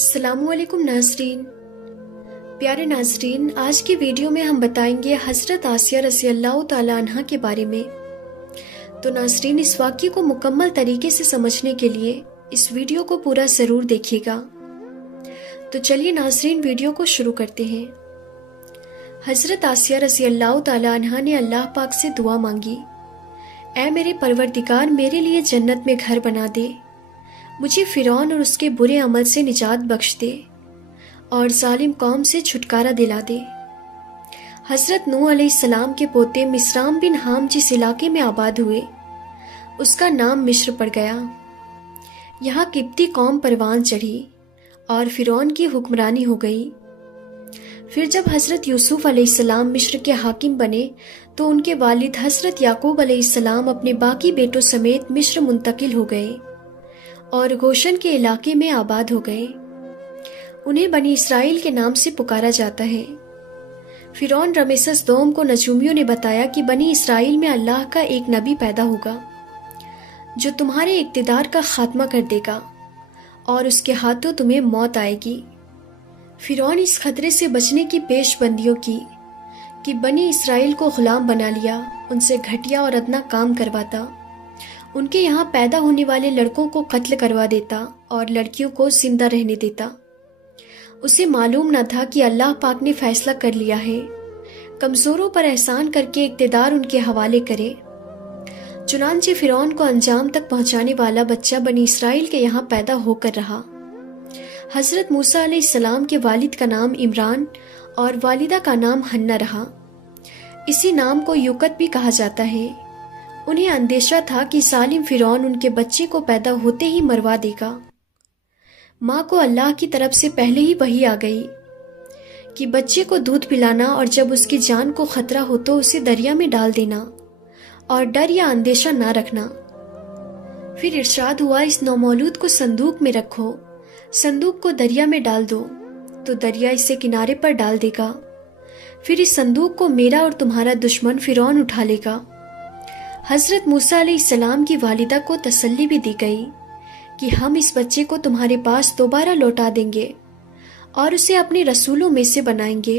अस्सलामु अलैकुम नाज़रीन। प्यारे नाज़रीन, आज की वीडियो में हम बताएंगे हज़रत आसिया रज़ी अल्लाह ताला अन्हा के बारे में। तो नाज़रीन, इस वाक़ये को मुकम्मल तरीके से समझने के लिए इस वीडियो को पूरा ज़रूर देखिएगा। तो चलिए नाज़रीन, वीडियो को शुरू करते हैं। हज़रत आसिया रज़ी अल्लाह ताला अन्हा ने अल्लाह पाक से दुआ मांगी, ऐ मेरे परवरदिगार, मेरे लिए जन्नत में घर बना दे, मुझे फ़िरौन और उसके बुरे अमल से निजात बख्श दे और जालिम कौम से छुटकारा दिला दे। हज़रत नूह अलैहिस्सलाम के पोते मिस्राम बिन हाम जिस इलाके में आबाद हुए, उसका नाम मिस्र पड़ गया। यहाँ किप्ती कौम परवान चढ़ी और फ़िरौन की हुक्मरानी हो गई। फिर जब हज़रत यूसुफ अलैहिस्सलाम मिस्र के हाकिम बने तो उनके वालिद हज़रत याकूब अलैहिस्सलाम अपने बाकी बेटों समेत मिस्र मुंतकिल हो गए और गोशन के इलाके में आबाद हो गए। उन्हें बनी इसराइल के नाम से पुकारा जाता है। फ़िरौन रमेसस दोम को नजूमियों ने बताया कि बनी इसराइल में अल्लाह का एक नबी पैदा होगा जो तुम्हारे इक़्तिदार का खात्मा कर देगा और उसके हाथों तुम्हें मौत आएगी। फ़िरौन इस खतरे से बचने की पेशबंदियों की कि बनी इसराइल को ग़ुलाम बना लिया, उनसे घटिया और अदना काम करवाता, उनके यहाँ पैदा होने वाले लड़कों को कत्ल करवा देता और लड़कियों को जिंदा रहने देता। उसे मालूम न था कि अल्लाह पाक ने फैसला कर लिया है कमज़ोरों पर एहसान करके इक़्तिदार उनके हवाले करे। चुनांचे फ़िरौन को अंजाम तक पहुँचाने वाला बच्चा बनी इसराइल के यहाँ पैदा होकर रहा। हज़रत मूसा अलैहिस्सलाम के वालिद का नाम इमरान और वालिदा का नाम हन्ना रहा। इसी नाम को युकत भी कहा जाता है। उन्हें अंदेशा था कि जालिम फ़िरौन उनके बच्चे को पैदा होते ही मरवा देगा। माँ को अल्लाह की तरफ से पहले ही वही आ गई कि बच्चे को दूध पिलाना और जब उसकी जान को खतरा हो तो उसे दरिया में डाल देना और डर या अंदेशा ना रखना। फिर इरशाद हुआ, इस नौमौलूद को संदूक में रखो, संदूक को दरिया में डाल दो तो दरिया इसे किनारे पर डाल देगा। फिर इस संदूक को मेरा और तुम्हारा दुश्मन फ़िरौन उठा लेगा। हज़रत मूसा अलैहिस्सलाम की वालिदा को तसल्ली भी दी गई कि हम इस बच्चे को तुम्हारे पास दोबारा लौटा देंगे और उसे अपने रसूलों में से बनाएंगे।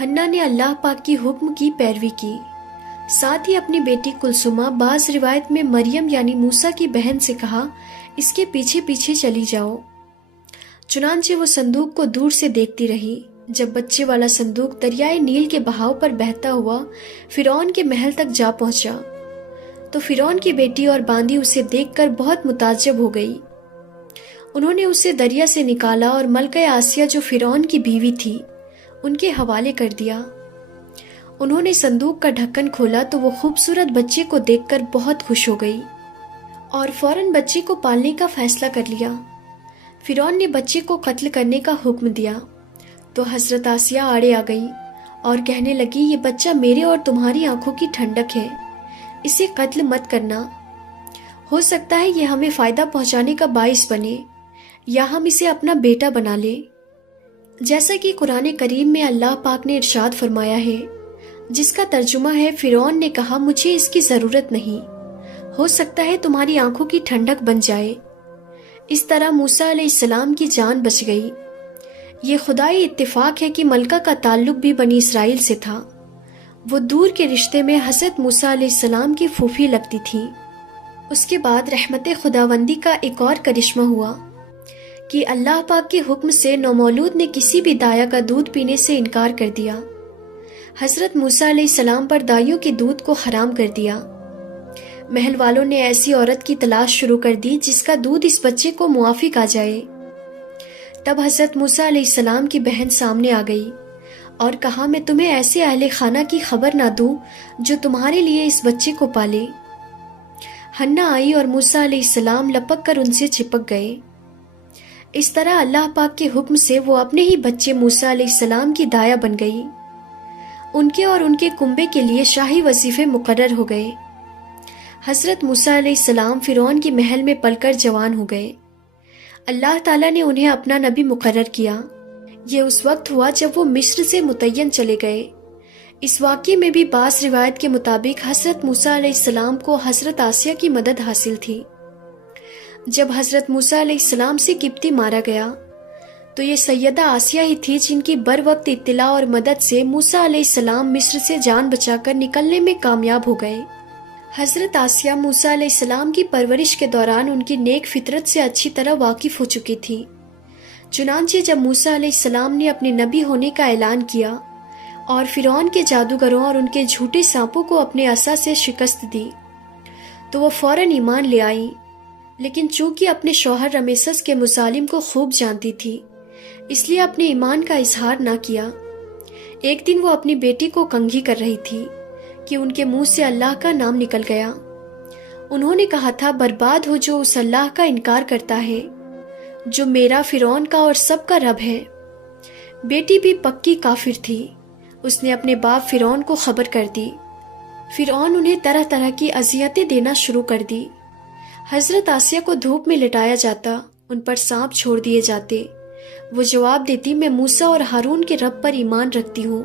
हन्ना ने अल्लाह पाक की हुक्म की पैरवी की, साथ ही अपनी बेटी कुलसुमा, बाज़ रिवायत में मरियम यानी मूसा की बहन से कहा, इसके पीछे पीछे चली जाओ। चुनांचे वो संदूक को दूर से देखती रही। जब बच्चे वाला संदूक दरियाए नील के बहाव पर बहता हुआ फ़िरौन के महल तक जा पहुंचा तो फ़िरौन की बेटी और बांदी उसे देखकर बहुत मुताज्जब हो गई। उन्होंने उसे दरिया से निकाला और मलका आसिया जो फ़िरौन की बीवी थी उनके हवाले कर दिया। उन्होंने संदूक का ढक्कन खोला तो वो खूबसूरत बच्चे को देखकर बहुत खुश हो गई और फौरन बच्चे को पालने का फैसला कर लिया। फ़िरौन ने बच्चे को कत्ल करने का हुक्म दिया तो हज़रत आसिया आड़े आ गई और कहने लगी, ये बच्चा मेरे और तुम्हारी आंखों की ठंडक है, इसे कत्ल मत करना। हो सकता है ये हमें फ़ायदा पहुंचाने का बाइस बने या हम इसे अपना बेटा बना ले। जैसा कि कुरान करीम में अल्लाह पाक ने इरशाद फरमाया है, जिसका तर्जुमा है, फ़िरौन ने कहा, मुझे इसकी ज़रूरत नहीं, हो सकता है तुम्हारी आंखों की ठंडक बन जाए। इस तरह मूसा अलैहिस्सलाम की जान बच गई। ये खुदाई इत्तिफाक है कि मलका का ताल्लुक भी बनी इसराइल से था। वो दूर के रिश्ते में हज़रत मूसा अलैहिस्सलाम की फूफी लगती थी। उसके बाद रहमत खुदावंदी का एक और करिश्मा हुआ कि अल्लाह पाक के हुक्म से नौमौलूद ने किसी भी दाया का दूध पीने से इनकार कर दिया। हज़रत मूसा अलैहिस्सलाम पर दाइयों के दूध को हराम कर दिया। महल वालों ने ऐसी औरत की तलाश शुरू कर दी जिसका दूध इस बच्चे को मुआफिक आ जाए। तब हज़रत मूसा अलैहिस्सलाम की बहन सामने आ गई और कहा, मैं तुम्हें ऐसे अहले खाना की खबर ना दूं जो तुम्हारे लिए इस बच्चे को पाले। हन्ना आई और मूसा अलैहिस्सलाम लपक कर उनसे चिपक गए। इस तरह अल्लाह पाक के हुक्म से वो अपने ही बच्चे मूसा अलैहिस्सलाम की दाया बन गई। उनके और उनके कुंबे के लिए शाही वजीफे मुकर्रर हो गए। हज़रत मूसा अलैहिस्सलाम फ़िरौन की महल में पलकर जवान हो गए। अल्लाह ताला ने उन्हें अपना नबी मुकर्रर किया। ये उस वक्त हुआ जब वो मिस्र से मुतय्यन चले गए। इस वाक़ये में भी बाज़ रिवायत के मुताबिक हज़रत मूसा अलैहिस्सलाम को हज़रत आसिया की मदद हासिल थी। جب حضرت موسیٰ علیہ السلام سے قبطی مارا گیا تو یہ سیدہ آسیہ ہی تھی جن کی بر وقت اطلاع اور مدد سے موسیٰ علیہ السلام مصر سے جان بچا کر نکلنے میں کامیاب ہو گئے۔ حضرت آسیہ موسیٰ علیہ السلام کی پرورش کے دوران ان کی نیک فطرت سے اچھی طرح واقف ہو چکی تھی۔ چنانچہ جب موسیٰ علیہ السلام نے اپنے نبی ہونے کا اعلان کیا اور فرعون کے جادوگروں اور ان کے جھوٹے سانپوں کو اپنے عصا سے شکست دی تو وہ فوراً ایمان لے آئی، لیکن چونکہ اپنے شوہر رمیسس کے مظالم کو خوب جانتی تھی اس لیے اپنے ایمان کا اظہار نہ کیا۔ ایک دن وہ اپنی بیٹی کو کنگھی کر رہی تھی کہ ان کے منہ سے اللہ کا نام نکل گیا۔ انہوں نے کہا تھا، برباد ہو جو اس اللہ کا انکار کرتا ہے جو میرا، فرعون کا اور سب کا رب ہے۔ بیٹی بھی پکی کافر تھی۔ اس نے اپنے باپ فرعون کو خبر کر دی۔ فرعون انہیں طرح طرح کی اذیتیں دینا شروع کر دی۔ حضرت آسیہ کو دھوپ میں لٹایا جاتا، ان پر سانپ چھوڑ دیے جاتے۔ وہ جواب دیتی، میں موسیٰ اور ہارون کے رب پر ایمان رکھتی ہوں۔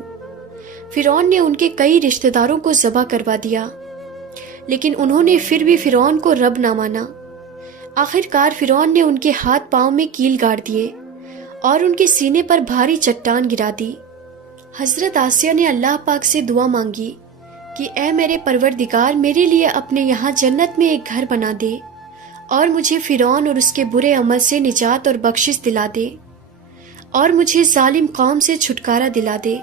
فرعون نے ان کے کئی رشتہ داروں کو ذبح کروا دیا، لیکن انہوں نے پھر بھی فرعون کو رب نہ مانا۔ آخر کار فرعون نے ان کے ہاتھ پاؤں میں کیل گاڑ دیے اور ان کے سینے پر بھاری چٹان گرا دی۔ حضرت آسیہ نے اللہ پاک سے دعا مانگی کہ اے میرے پروردگار، میرے لیے اپنے یہاں جنت میں ایک گھر بنا دے اور مجھے فرعون اور اس کے برے عمل سے نجات اور بخشش دلا دے اور مجھے ظالم قوم سے چھٹکارا دلا دے۔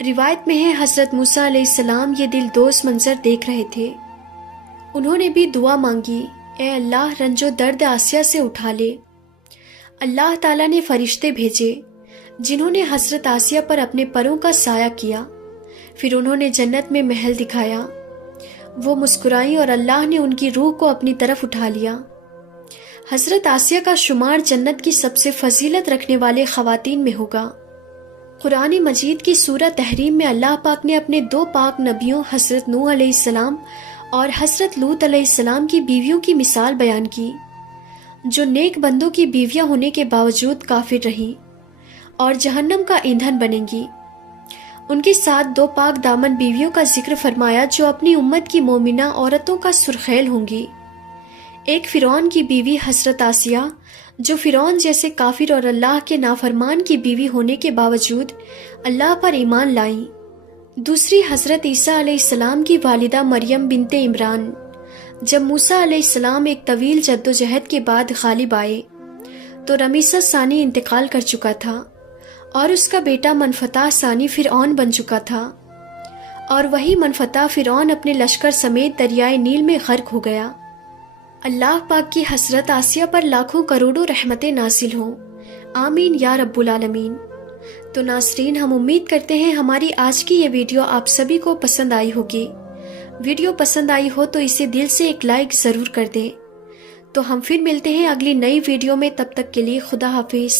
روایت میں ہے حضرت موسیٰ علیہ السلام یہ دل دوز منظر دیکھ رہے تھے۔ انہوں نے بھی دعا مانگی، اے اللہ، رنج و درد آسیہ سے اٹھا لے۔ اللہ تعالیٰ نے فرشتے بھیجے جنہوں نے حضرت آسیہ پر اپنے پروں کا سایہ کیا۔ پھر انہوں نے جنت میں محل دکھایا۔ وہ مسکرائیں اور اللہ نے ان کی روح کو اپنی طرف اٹھا لیا۔ حضرت آسیہ کا شمار جنت کی سب سے فضیلت رکھنے والے خواتین میں ہوگا۔ قرآن مجید کی سورہ تحریم میں اللہ پاک نے اپنے دو پاک نبیوں حضرت نوح علیہ السلام اور حضرت لوط علیہ السلام کی بیویوں کی مثال بیان کی، جو نیک بندوں کی بیویاں ہونے کے باوجود کافر رہیں اور جہنم کا ایندھن بنیں گی۔ ان کے ساتھ دو پاک دامن بیویوں کا ذکر فرمایا جو اپنی امت کی مومنہ عورتوں کا سرخیل ہوں گی۔ ایک فرعون کی بیوی حضرت آسیہ، جو فرعون جیسے کافر اور اللہ کے نافرمان کی بیوی ہونے کے باوجود اللہ پر ایمان لائیں۔ دوسری حضرت عیسیٰ علیہ السلام کی والدہ مریم بنت عمران، جب موسیٰ علیہ السلام ایک طویل جدوجہد کے بعد غالب آئے تو رمیسس ثانی انتقال کر چکا تھا اور اس کا بیٹا منفتح ثانی فرعون بن چکا تھا، اور وہی منفتح فرعون اپنے لشکر سمیت دریائے نیل میں غرق ہو گیا۔ اللہ پاک کی حضرت آسیہ پر لاکھوں کروڑوں رحمتیں نازل ہوں، آمین یا رب العالمین۔ تو ناظرین، ہم امید کرتے ہیں ہماری آج کی یہ ویڈیو آپ سبھی کو پسند آئی ہوگی۔ ویڈیو پسند آئی ہو تو اسے دل سے ایک لائک ضرور کر دیں۔ تو ہم پھر ملتے ہیں اگلی نئی ویڈیو میں، تب تک کے لیے خدا حافظ۔